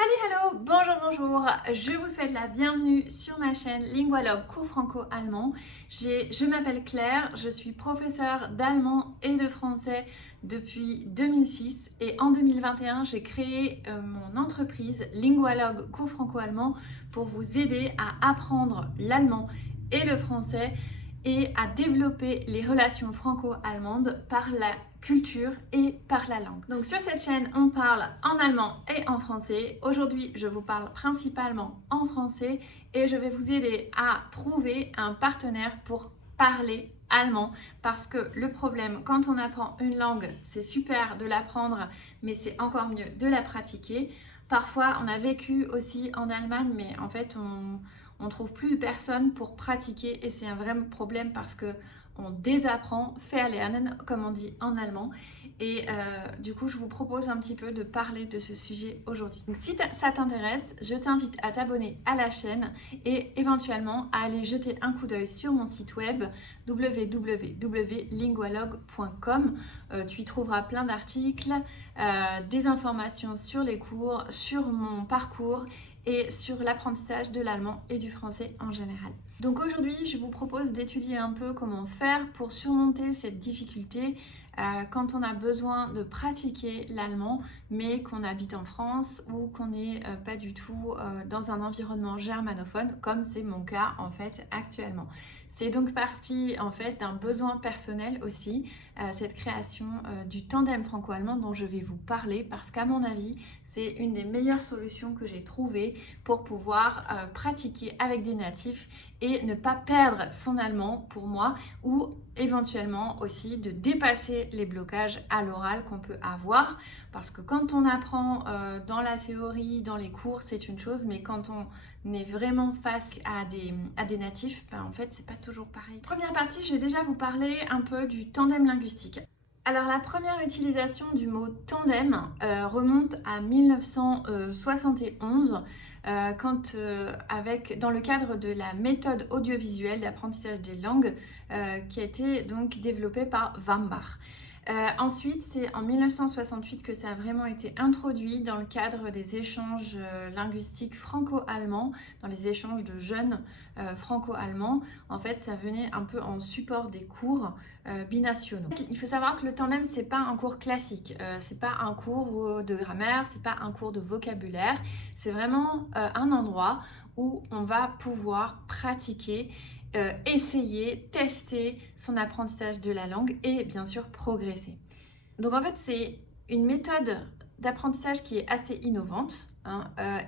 Hallo, bonjour, je vous souhaite la bienvenue sur ma chaîne Lingualogue cours franco-allemand. Je m'appelle Claire, je suis professeure d'allemand et de français depuis 2006 et en 2021 j'ai créé mon entreprise Lingualogue cours franco-allemand pour vous aider à apprendre l'allemand et le français et à développer les relations franco-allemandes par la culture et par la langue. Donc sur cette chaîne, on parle en allemand et en français. Aujourd'hui, je vous parle principalement en français et je vais vous aider à trouver un partenaire pour parler allemand parce que le problème quand on apprend une langue, c'est super de l'apprendre, mais c'est encore mieux de la pratiquer. Parfois, on a vécu aussi en Allemagne, mais en fait, on trouve plus de personnes pour pratiquer et c'est un vrai problème parce que on désapprend, verlernen, comme on dit en allemand. Et du coup, je vous propose un petit peu de parler de ce sujet aujourd'hui. Donc, si ça t'intéresse, je t'invite à t'abonner à la chaîne et éventuellement à aller jeter un coup d'œil sur mon site web www.lingualogue.com. Tu y trouveras plein d'articles, des informations sur les cours, sur mon parcours et sur l'apprentissage de l'allemand et du français en général. Donc aujourd'hui, je vous propose d'étudier un peu comment faire pour surmonter cette difficulté quand on a besoin de pratiquer l'allemand, mais qu'on habite en France ou qu'on n'est pas du tout dans un environnement germanophone, comme c'est mon cas en fait actuellement. C'est donc parti en fait d'un besoin personnel aussi, cette création du tandem franco-allemand dont je vais vous parler parce qu'à mon avis, c'est une des meilleures solutions que j'ai trouvées pour pouvoir pratiquer avec des natifs et ne pas perdre son allemand pour moi ou éventuellement aussi de dépasser les blocages à l'oral qu'on peut avoir parce que quand on apprend dans la théorie, dans les cours, c'est une chose, mais quand on est vraiment face à des natifs, ben en fait c'est pas toujours pareil. Première partie, je vais déjà vous parler un peu du tandem linguistique. Alors la première utilisation du mot tandem remonte à 1971 dans le cadre de la méthode audiovisuelle d'apprentissage des langues qui a été donc développée par Wambach. Ensuite, c'est en 1968 que ça a vraiment été introduit dans le cadre des échanges linguistiques franco-allemands, dans les échanges de jeunes franco-allemands. En fait, ça venait un peu en support des cours binationaux. Il faut savoir que le tandem, c'est pas un cours classique, c'est pas un cours de grammaire, c'est pas un cours de vocabulaire, c'est vraiment un endroit où on va pouvoir pratiquer essayer, tester son apprentissage de la langue et bien sûr progresser. Donc en fait c'est une méthode d'apprentissage qui est assez innovante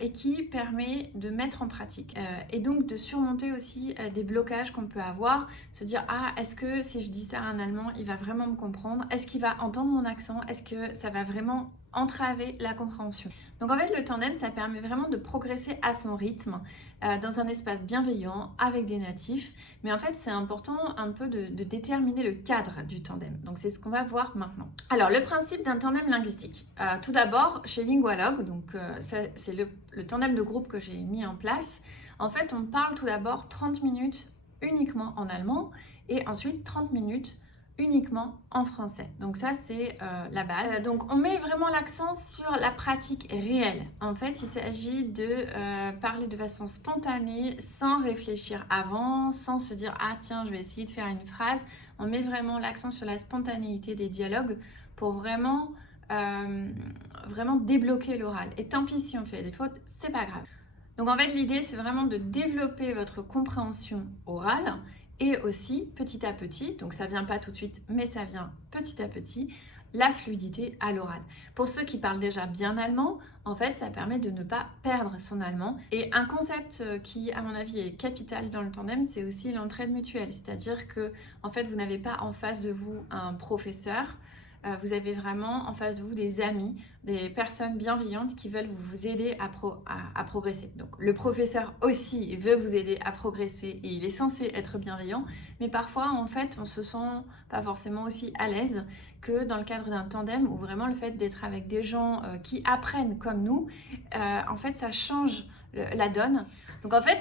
et qui permet de mettre en pratique et donc de surmonter aussi des blocages qu'on peut avoir, se dire ah est-ce que si je dis ça à un Allemand il va vraiment me comprendre, est-ce qu'il va entendre mon accent, est-ce que ça va vraiment entraver la compréhension. Donc en fait le tandem ça permet vraiment de progresser à son rythme dans un espace bienveillant avec des natifs, mais en fait c'est important un peu de déterminer le cadre du tandem, donc c'est ce qu'on va voir maintenant. Alors le principe d'un tandem linguistique, tout d'abord chez Lingualogue, donc c'est le tandem de groupe que j'ai mis en place. En fait on parle tout d'abord 30 minutes uniquement en allemand et ensuite 30 minutes uniquement en français. Donc ça c'est la base. Donc on met vraiment l'accent sur la pratique réelle. En fait il s'agit de parler de façon spontanée, sans réfléchir avant, sans se dire ah tiens je vais essayer de faire une phrase. On met vraiment l'accent sur la spontanéité des dialogues pour vraiment débloquer l'oral. Et tant pis si on fait des fautes, c'est pas grave. Donc en fait l'idée c'est vraiment de développer votre compréhension orale et aussi petit à petit, donc ça vient pas tout de suite mais ça vient petit à petit, la fluidité à l'oral. Pour ceux qui parlent déjà bien allemand, en fait ça permet de ne pas perdre son allemand. Et un concept qui à mon avis est capital dans le tandem, c'est aussi l'entraide mutuelle, c'est-à-dire que en fait vous n'avez pas en face de vous un professeur, vous avez vraiment en face de vous des amis, des personnes bienveillantes qui veulent vous aider à progresser. Donc le professeur aussi veut vous aider à progresser et il est censé être bienveillant, mais parfois en fait on se sent pas forcément aussi à l'aise que dans le cadre d'un tandem où vraiment le fait d'être avec des gens qui apprennent comme nous, en fait ça change la donne. Donc en fait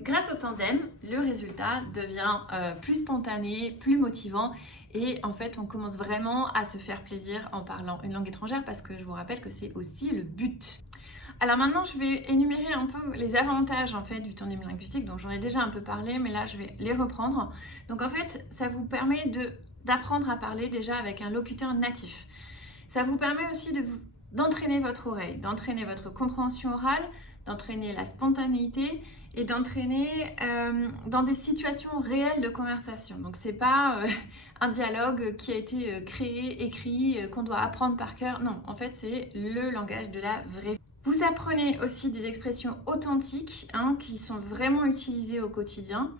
grâce au tandem, le résultat devient plus spontané, plus motivant et en fait on commence vraiment à se faire plaisir en parlant une langue étrangère parce que je vous rappelle que c'est aussi le but. Alors maintenant, je vais énumérer un peu les avantages en fait du tandem linguistique, donc j'en ai déjà un peu parlé, mais là je vais les reprendre. Donc en fait, ça vous permet d'apprendre à parler déjà avec un locuteur natif. Ça vous permet aussi d'entraîner votre oreille, d'entraîner votre compréhension orale, d'entraîner la spontanéité et d'entraîner dans des situations réelles de conversation. Donc c'est pas un dialogue qui a été créé, écrit, qu'on doit apprendre par cœur. Non, en fait c'est le langage de la vraie vie. Vous apprenez aussi des expressions authentiques qui sont vraiment utilisées au quotidien.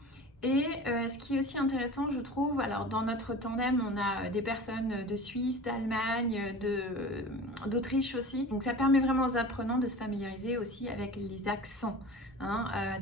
Et ce qui est aussi intéressant, je trouve, alors dans notre tandem, on a des personnes de Suisse, d'Allemagne, d'Autriche aussi. Donc ça permet vraiment aux apprenants de se familiariser aussi avec les accents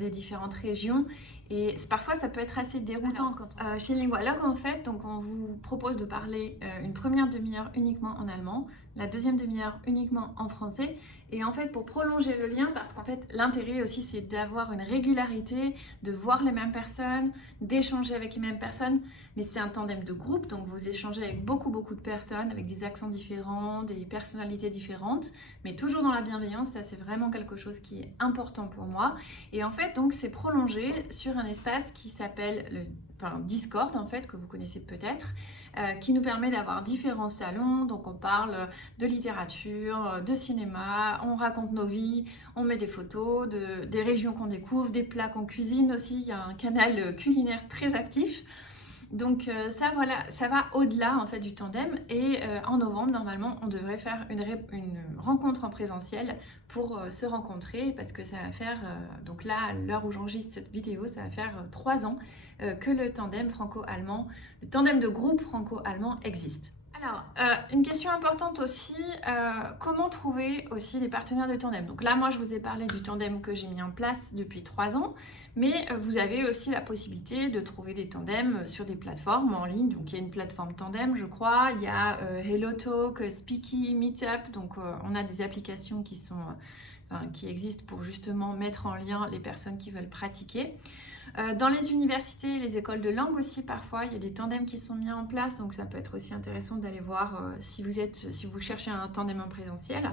des différentes régions. Et parfois, ça peut être assez déroutant. Chez Lingualogue, en fait, donc on vous propose de parler une première demi-heure uniquement en allemand, la deuxième demi-heure uniquement en français. Et en fait, pour prolonger le lien, parce qu'en fait, l'intérêt aussi, c'est d'avoir une régularité, de voir les mêmes personnes, d'échanger avec les mêmes personnes. Mais c'est un tandem de groupe, donc vous échangez avec beaucoup de personnes, avec des accents différents, des personnalités différentes, mais toujours dans la bienveillance. Ça, c'est vraiment quelque chose qui est important pour moi. Et en fait, donc, c'est prolongé sur un espace qui s'appelle le Discord, en fait, que vous connaissez peut-être, qui nous permet d'avoir différents salons. Donc on parle de littérature, de cinéma, on raconte nos vies, on met des photos des régions qu'on découvre, des plats qu'on cuisine aussi. Il y a un canal culinaire très actif. Donc ça, voilà, ça va au-delà en fait du tandem. Et en novembre, normalement, on devrait faire une rencontre en présentiel pour se rencontrer, parce que ça va faire, donc là, à l'heure où j'enregistre cette vidéo, ça va faire 3 ans que le tandem franco-allemand, le tandem de groupe franco-allemand existe. Alors, une question importante aussi, comment trouver aussi des partenaires de tandem? Donc là, moi, je vous ai parlé du tandem que j'ai mis en place depuis 3 ans, mais vous avez aussi la possibilité de trouver des tandems sur des plateformes en ligne. Donc, il y a une plateforme tandem, je crois, il y a HelloTalk, Speaky, Meetup, donc on a des applications qui existent pour justement mettre en lien les personnes qui veulent pratiquer. Dans les universités et les écoles de langue aussi, parfois, il y a des tandems qui sont mis en place, donc ça peut être aussi intéressant d'aller voir si vous cherchez un tandem en présentiel.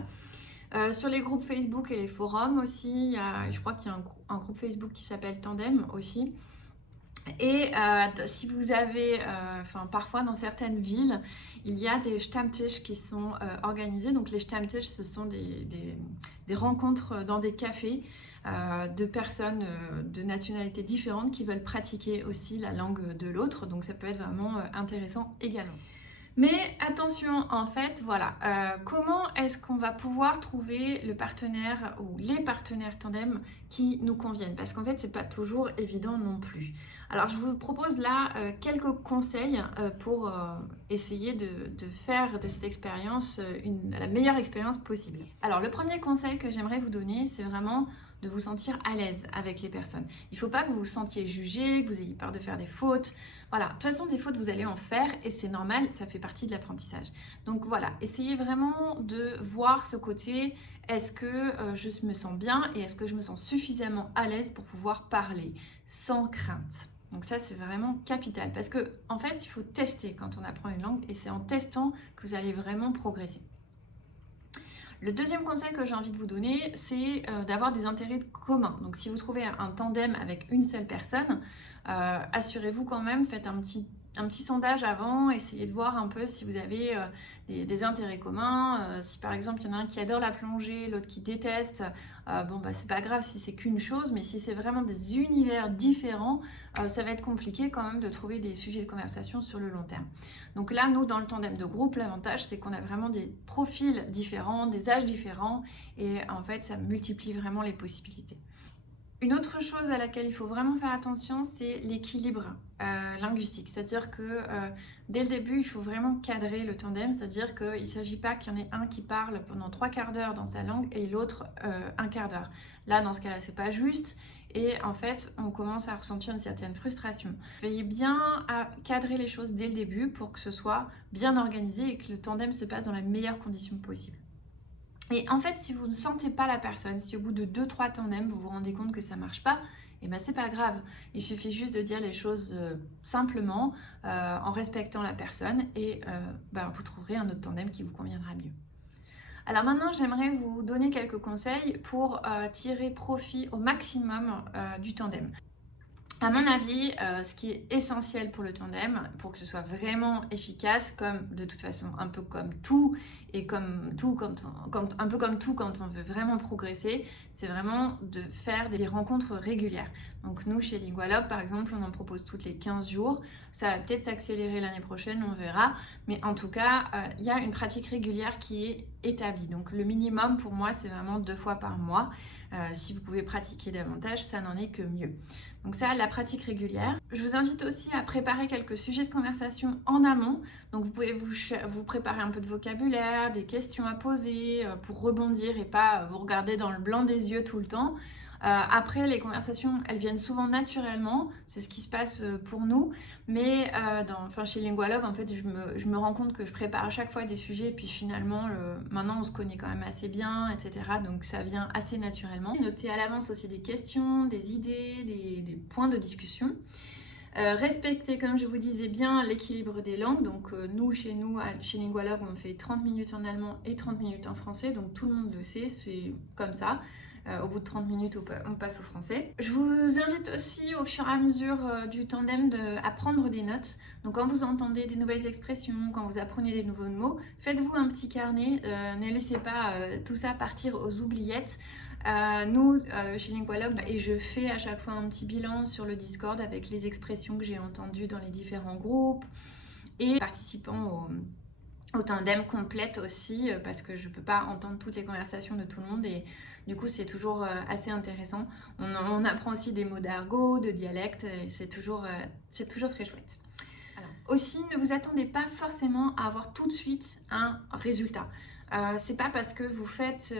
Sur les groupes Facebook et les forums aussi, je crois qu'il y a un groupe Facebook qui s'appelle Tandem aussi. Et si vous avez, parfois dans certaines villes, il y a des Stammtisch qui sont organisés. Donc les Stammtisch, ce sont des rencontres dans des cafés de personnes de nationalités différentes qui veulent pratiquer aussi la langue de l'autre. Donc ça peut être vraiment intéressant également. Mais attention, en fait, voilà, comment est-ce qu'on va pouvoir trouver le partenaire ou les partenaires tandem qui nous conviennent? Parce qu'en fait, c'est pas toujours évident non plus. Alors, je vous propose là quelques conseils pour essayer de faire de cette expérience la meilleure expérience possible. Alors, le premier conseil que j'aimerais vous donner, c'est vraiment de vous sentir à l'aise avec les personnes. Il ne faut pas que vous vous sentiez jugé, que vous ayez peur de faire des fautes. Voilà, de toute façon, des fautes, vous allez en faire et c'est normal, ça fait partie de l'apprentissage. Donc voilà, essayez vraiment de voir ce côté, est-ce que je me sens bien et est-ce que je me sens suffisamment à l'aise pour pouvoir parler sans crainte. Donc ça, c'est vraiment capital parce que en fait, il faut tester quand on apprend une langue et c'est en testant que vous allez vraiment progresser. Le deuxième conseil que j'ai envie de vous donner, c'est d'avoir des intérêts communs. Donc si vous trouvez un tandem avec une seule personne, assurez-vous quand même, faites un petit sondage avant, essayez de voir un peu si vous avez des intérêts communs. Si par exemple il y en a un qui adore la plongée, l'autre qui déteste, c'est pas grave si c'est qu'une chose, mais si c'est vraiment des univers différents, ça va être compliqué quand même de trouver des sujets de conversation sur le long terme. Donc là, nous, dans le tandem de groupe, l'avantage, c'est qu'on a vraiment des profils différents, des âges différents, et en fait, ça multiplie vraiment les possibilités. Une autre chose à laquelle il faut vraiment faire attention, c'est l'équilibre linguistique. C'est-à-dire que dès le début, il faut vraiment cadrer le tandem. C'est-à-dire qu'il ne s'agit pas qu'il y en ait un qui parle pendant 3/4 d'heure dans sa langue et l'autre un quart d'heure. Là, dans ce cas-là, c'est pas juste. Et en fait, on commence à ressentir une certaine frustration. Veillez bien à cadrer les choses dès le début pour que ce soit bien organisé et que le tandem se passe dans les meilleures conditions possibles. Et en fait, si vous ne sentez pas la personne, si au bout de 2-3 tandems, vous vous rendez compte que ça ne marche pas, et ben c'est pas grave. Il suffit juste de dire les choses simplement, en respectant la personne, et vous trouverez un autre tandem qui vous conviendra mieux. Alors maintenant, j'aimerais vous donner quelques conseils pour tirer profit au maximum du tandem. À mon avis, ce qui est essentiel pour le tandem, pour que ce soit vraiment efficace, comme de toute façon un peu comme tout, et comme tout un peu comme tout quand on veut vraiment progresser, c'est vraiment de faire des rencontres régulières. Donc nous, chez Lingualogue, par exemple, on en propose toutes les 15 jours. Ça va peut-être s'accélérer l'année prochaine, on verra. Mais en tout cas, il y a une pratique régulière qui est établie. Donc le minimum pour moi, c'est vraiment 2 fois par mois. Si vous pouvez pratiquer davantage, ça n'en est que mieux. Donc ça, la pratique régulière. Je vous invite aussi à préparer quelques sujets de conversation en amont. Donc vous pouvez vous préparer un peu de vocabulaire, des questions à poser pour rebondir et pas vous regarder dans le blanc des yeux tout le temps. Après, les conversations, elles viennent souvent naturellement, c'est ce qui se passe pour nous, mais chez Lingualogue, en fait, je me rends compte que je prépare à chaque fois des sujets, et puis finalement, maintenant, on se connaît quand même assez bien, etc., donc ça vient assez naturellement. Notez à l'avance aussi des questions, des idées, des points de discussion. Respectez, comme je vous disais bien, l'équilibre des langues. Donc chez Lingualogue, on fait 30 minutes en allemand et 30 minutes en français, donc tout le monde le sait, c'est comme ça. Au bout de 30 minutes, on passe au français. Je vous invite aussi au fur et à mesure du tandem à prendre des notes. Donc quand vous entendez des nouvelles expressions, quand vous apprenez des nouveaux mots, faites-vous un petit carnet. Ne laissez pas tout ça partir aux oubliettes. Nous, chez Lingualogue, et je fais à chaque fois un petit bilan sur le Discord avec les expressions que j'ai entendues dans les différents groupes et participant au tandem complète aussi, parce que je ne peux pas entendre toutes les conversations de tout le monde et du coup c'est toujours assez intéressant. On apprend aussi des mots d'argot, de dialecte, et c'est toujours très chouette. Alors, aussi, ne vous attendez pas forcément à avoir tout de suite un résultat. C'est pas parce que vous faites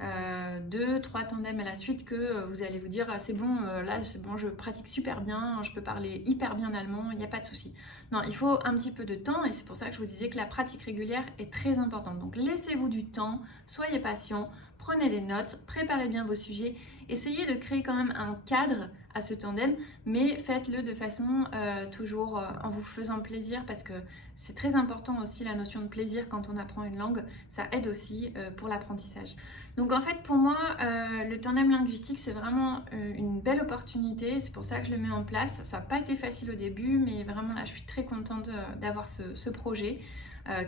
2-3 tandems à la suite que vous allez vous dire ah, c'est bon, là c'est bon, je pratique super bien, je peux parler hyper bien allemand, il n'y a pas de souci. Non, il faut un petit peu de temps et c'est pour ça que je vous disais que la pratique régulière est très importante. Donc laissez-vous du temps, soyez patient, prenez des notes, préparez bien vos sujets, essayez de créer quand même un cadre à ce tandem, mais faites-le de façon toujours en vous faisant plaisir parce que c'est très important aussi la notion de plaisir quand on apprend une langue, ça aide aussi pour l'apprentissage. Donc en fait pour moi le tandem linguistique c'est vraiment une belle opportunité, c'est pour ça que je le mets en place. Ça n'a pas été facile au début mais vraiment là je suis très contente d'avoir ce projet.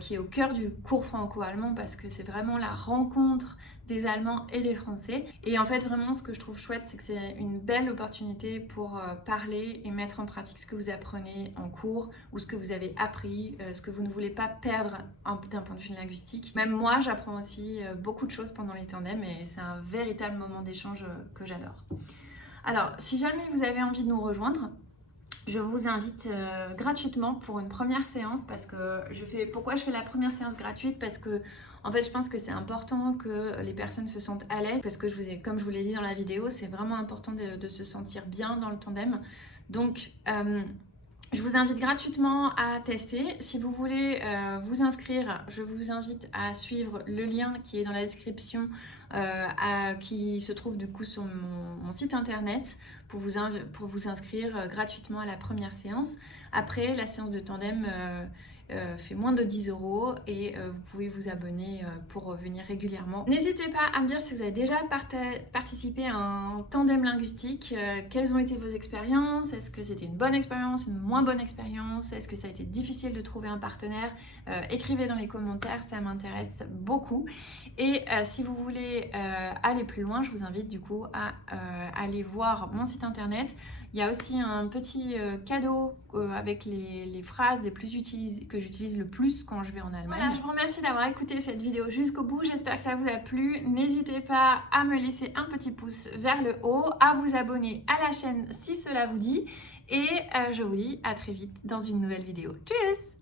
Qui est au cœur du cours franco-allemand parce que c'est vraiment la rencontre des Allemands et des Français. Et en fait, vraiment, ce que je trouve chouette, c'est que c'est une belle opportunité pour parler et mettre en pratique ce que vous apprenez en cours ou ce que vous avez appris, ce que vous ne voulez pas perdre d'un point de vue linguistique. Même moi, j'apprends aussi beaucoup de choses pendant les tandems et c'est un véritable moment d'échange que j'adore. Alors, si jamais vous avez envie de nous rejoindre, je vous invite gratuitement pour une première séance parce que pourquoi je fais la première séance gratuite? Parce que en fait je pense que c'est important que les personnes se sentent à l'aise parce que comme je vous l'ai dit dans la vidéo, c'est vraiment important de se sentir bien dans le tandem. Donc je vous invite gratuitement à tester. Si vous voulez vous inscrire, je vous invite à suivre le lien qui est dans la description, qui se trouve du coup sur mon site internet pour vous inscrire gratuitement à la première séance. Après, la séance de tandem fait moins de 10 € et vous pouvez vous abonner pour venir régulièrement. N'hésitez pas à me dire si vous avez déjà participé à un tandem linguistique, quelles ont été vos expériences, est-ce que c'était une bonne expérience, une moins bonne expérience, est-ce que ça a été difficile de trouver un partenaire, écrivez dans les commentaires, ça m'intéresse beaucoup. Et si vous voulez aller plus loin, je vous invite du coup à aller voir mon site internet. Il y a aussi un petit cadeau avec les phrases les plus utilisées, que j'utilise le plus quand je vais en Allemagne. Voilà, je vous remercie d'avoir écouté cette vidéo jusqu'au bout. J'espère que ça vous a plu. N'hésitez pas à me laisser un petit pouce vers le haut, à vous abonner à la chaîne si cela vous dit. Et je vous dis à très vite dans une nouvelle vidéo. Tchuss!